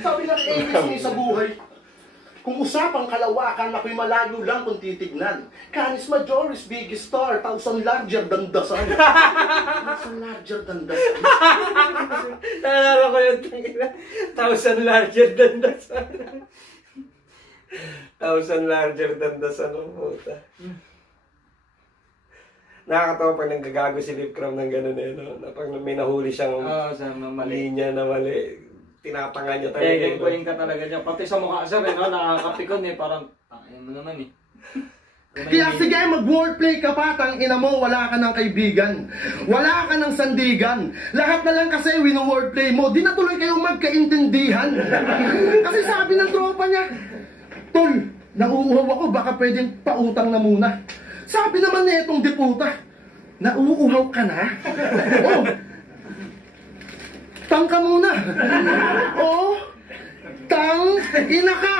Sabi ng Avis sa buhay, kung usapang kalawakan, ako'y malayo lang kung titignan. Canis majoris, biggest star, thousand larger than the sun. Thousand larger than the sun. Naalala ko yung tangina. 1,000 larger than the sun. 1,000 larger than the sun. Ang puta. Nakakatawa pag nanggagago si Lip Cram ng gano'n eh, no? Na pag may nahuli siyang sa mali. linya na mali, tinatanga niya talaga. Gagawin ka talaga niya. Pati sa mukha sir, no? Nakakapikon eh. Parang, tangin mo naman eh. Kaya sige, mag-wordplay ka pa, tang ina mo, wala ka ng kaibigan. Wala ka ng sandigan. Lahat na lang kasi wino-wordplay mo, di na tuloy kayo magkaintindihan. Kasi sabi ng tropa niya, Tol, nauuhaw ako, baka pwedeng pautang na muna. Sabi naman niya itong diputa, nauuhaw ka na? Oh, tang ka muna. Oh, tang ina ka.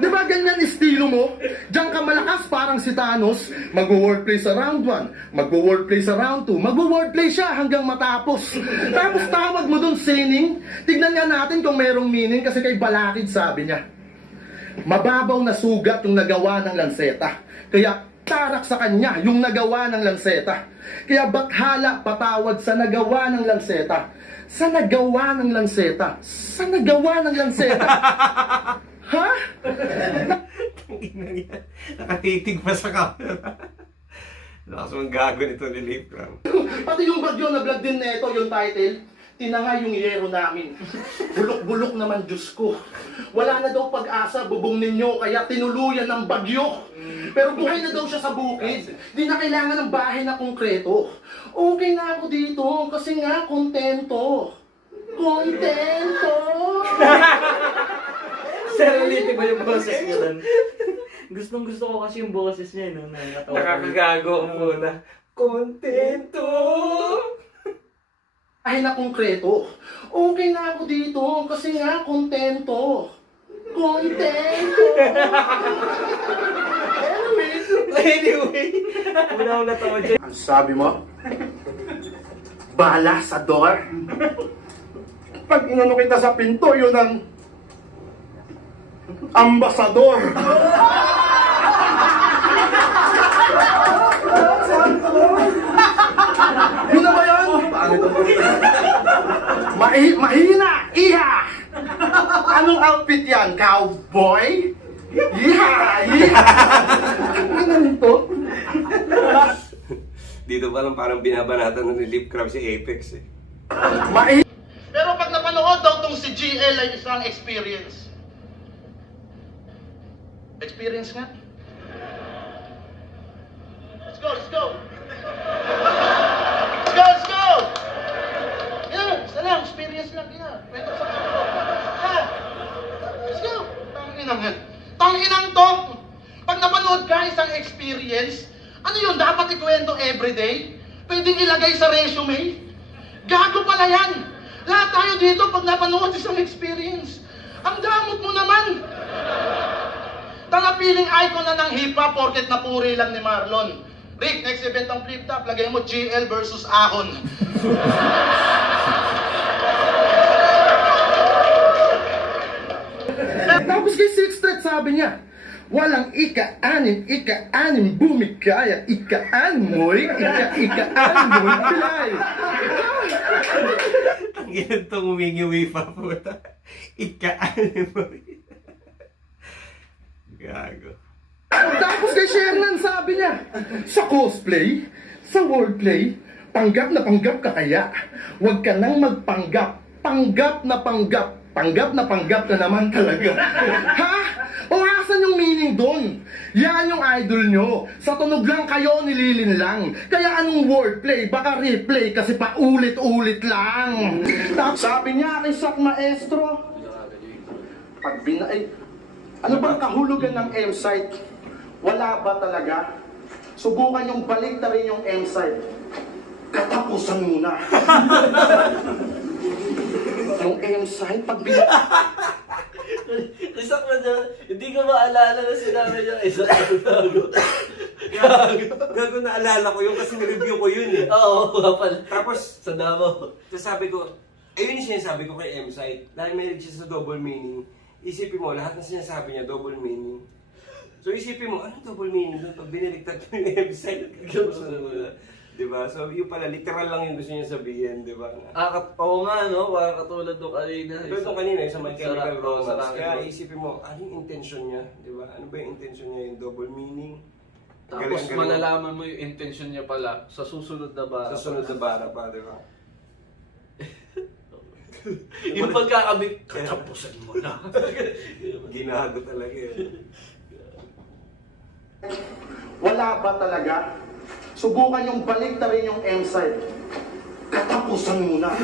Di ba ganyan estilo mo? Diyan ka malakas parang si Thanos, mag-wordplay sa round 1, mag-wordplay sa round 2, mag-wordplay siya hanggang matapos. Tapos tawag mo dun sining, tignan nga natin kung merong meaning kasi kay Balakid sabi niya, mababaw na sugat yung nagawa ng lanseta, kaya tarak sa kanya yung nagawa ng lanseta. Kaya bathala patawad sa nagawa ng lanseta. Sa nagawa ng lanseta. Sa nagawa ng lanseta. Ha? Nakatitig pa sa camera. Lakas mong gago nito ni Lip Cram. Pati yung bagyo na vlog din nito, yung title, tinanga yung yero namin. Bulok-bulok naman, Diyos ko. Wala na daw pag-asa, bubong ninyo, kaya tinuluyan ng bagyo. Pero buhay na daw siya sa bukid. Di na kailangan ng bahay na konkreto. Okay na ako dito, kasi nga, kontento. Kontento! Sir, ulitin ba yung boses niya doon? Gustong gusto ko kasi yung boses niya, no? Nakakagago ang muna. Kontento! Bahay na konkreto. Okay na ako dito, kasi nga, kontento. Kontento! Anyway, una tawa dyan. Ang sabi mo? Bala sa door? Pag inano kita sa pinto, yun ang ambasador. Yun na ba yun? Mahina, iha! Anong outfit yan? Cowboy? Iha! Iha! Ano nito? Dito pa lang parang binabanatan ni Lip Cram si Apex eh. Pero pag napanood daw tong si GL ay isang experience. Experience nga? Let's go, let's go! Let's go, let's go! Yan, isa lang, experience lang. Yan, kwento sa kanto. Yan! Let's go! Tanginang yan. Tanginang to! Pag napanood ka isang experience, ano yun, dapat ikwento everyday? Pwedeng ilagay sa resume? Gago pala yan! Lahat tayo dito pag napanood isang experience. Ang damot mo naman! Tanapiling icon na ng hip-hop porket napuri lang ni Marlon. Rick, next event ang flip top, lagay mo GL versus Ahon. Tapos kay Six Threat sabi niya, walang ika-anim bumigaya, ika-anim mo'y, ika-anim mo'y pilay. Ang ginantong humingi pa po. Ika-anim mo. Gago. Tapos kay Shernan sabi niya, sa cosplay, sa wordplay, panggap na panggap ka kaya. Huwag ka nang magpanggap. Panggap na panggap. Panggap na panggap ka naman talaga. Ha? O asan yung meaning doon? Yan yung idol nyo. Sa tunog lang kayo, nililin lang. Kaya anong wordplay? Baka replay kasi paulit-ulit lang. Tapos sabi niya kay Sak Maestro, pag ano bang kahulugan ng M-site? Wala ba talaga? Subukan yung balik na rin yung M-site. Katapusan muna. Yung M-site, pag Isak na dyan, hindi ko maalala na sinabi niya, isak na gago. Gago naalala ko yun kasi nireview ko yun eh. Oo, nga pala. Tapos, Sa damo. sabi ko, ayun yung sinasabi ko kay M-Site. Dahil may siya sa double meaning. Isipin mo, lahat ng sinasabi niya, double meaning. So isipin mo, anong double meaning doon? Pag biniliktad mo yung M-Site, kakamusta mo na. Diba? So yung pala, literal lang yung gusto niya sabihin, diba? Oo nga, no? Parang katulad nung kanina. Pero itong kanina, sa My Chemical Sarap, Romance, sarap. kaya isipin mo, ano yung intention niya? Diba? Ano ba yung intention niya? Yung double meaning? Tapos Galing-galing. malalaman mo yung intention niya pala sa susunod na bara. Sa sunod na bara pa, diba? Yung pagkakabit, katapusan mo na. Ginago talaga eh. Wala ba talaga? Subukan yung balik na rin yung M-side. Katapusan mo na.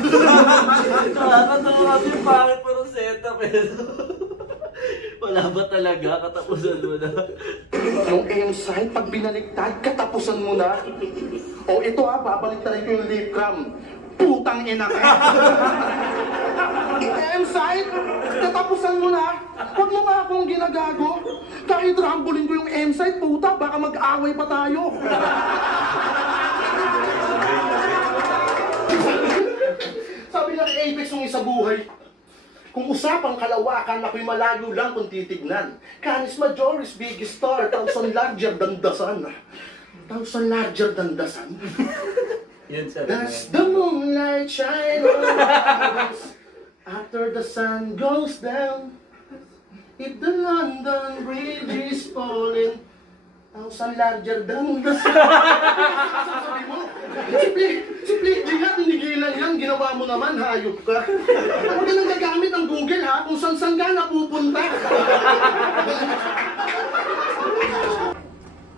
Nakakatawa kasi yung pangit pa ng setup eh. Wala ba talaga? Katapusan mo na. Yung M-side, pag binaliktad, katapusan mo na. O ito babalik na rin ko yung lip cram. Putang ina ka. M-side, katapusan mo na. Huwag mo nga akong ginagago. Kahit rambulin ko yung M-side, puta, baka mag-away pa tayo. Sabi niya kay Apex nung isa buhay, kung usapang kalawakan, ako'y malayo lang kung titignan. Canis Majoris, biggest star, thousand larger than the sun. Thousand larger than the sun? Yan sa That's the moonlight shine on us after the sun goes down. If the London Bridge is falling, thousand larger than the sun. Sabi mo, simple, di nga, tinigilan yan, ginawa mo naman, hayop ka. Huwag ka nang gagamit ng Google ha, kung saan ka napupunta.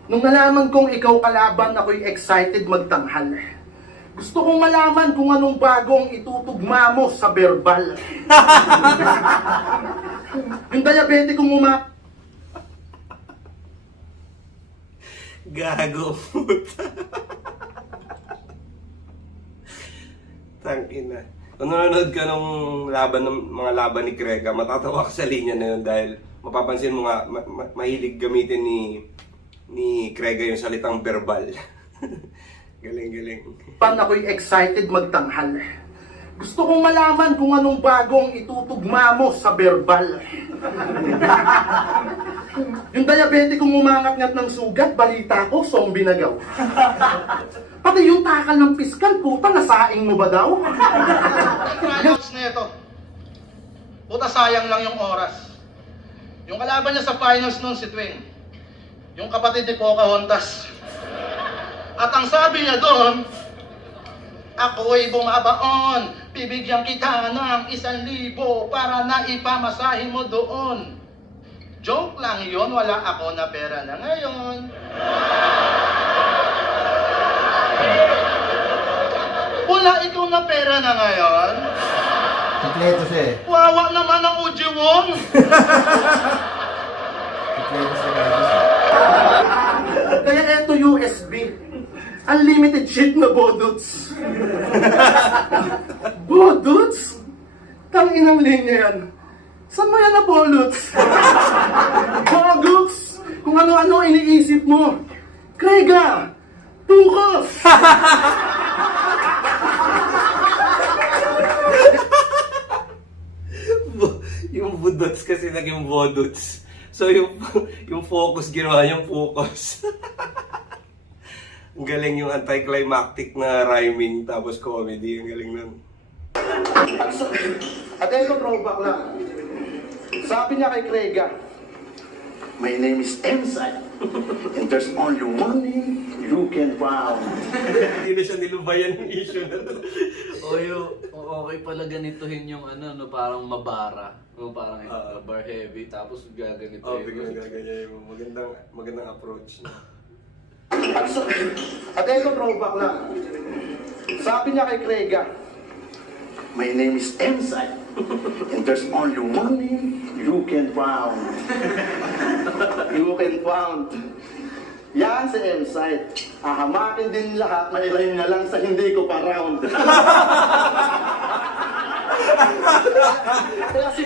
Nung nalaman kong ikaw kalaban, ako'y excited magtanghal. Gusto kong malaman kung anong bagong itutugma mo sa verbal. Yung diabetic kong Gago puta. Tangina. Kung nanonood ka nung mga laban ni Krega, matatawa ka sa linya na yun dahil mapapansin mo nga, mahilig gamitin ni Krega yung salitang verbal. Galing. pan ako'y excited magtanghal. Gusto kong malaman kung anong bagong itutugma mo sa verbal. Yung diabetic kong umangat-ngat ng sugat, balita ko, zombie na gaw. Pati yung takal ng piskal, puta, nasaing mo ba daw? Tryouts na ito. Puta, sayang lang yung oras. Yung kalaban niya sa finals nun si Twing. Yung kapatid ni Pocahontas. At ang sabi niya doon, ako'y bumabaon, bibigyan kita ng 1,000 para na ipamasahin mo doon. Joke lang yon, wala ako na pera na ngayon. Wala ikaw na pera na ngayon? Kompleto siya eh. Wawa naman ang Ujiwon. Kompleto siya. Kaya eto USB. Unlimited shit na bodots. Bodots? Tanginang linya yan. Saan mo yan napolots? Bodots? Kung ano-ano iniisip mo. Krega! Tukos! Yung budots kasi naging bodots. So yung focus ginawa niyang focus. Ang galing yung anticlimactic na rhyming tapos comedy. Ang galing nun. At ito throwback lang. Sabi niya kay Krega, my name is Ensign. And there's only one name you can found. Hindi na siya nilubayan yung issue na to. Okay pala ganituhin yung no, parang mabara. No, parang bar heavy, tapos gaganito. Oh, biglang gaganyan yung magandang approach. At ito throwback lang. Sabi niya kay Krega, my name is Ensign. And there's only one name you can found. You can found. Yan si M-Site. Ahamakin din lahat, mailayin niya lang sa hindi ko pa round. Kaya si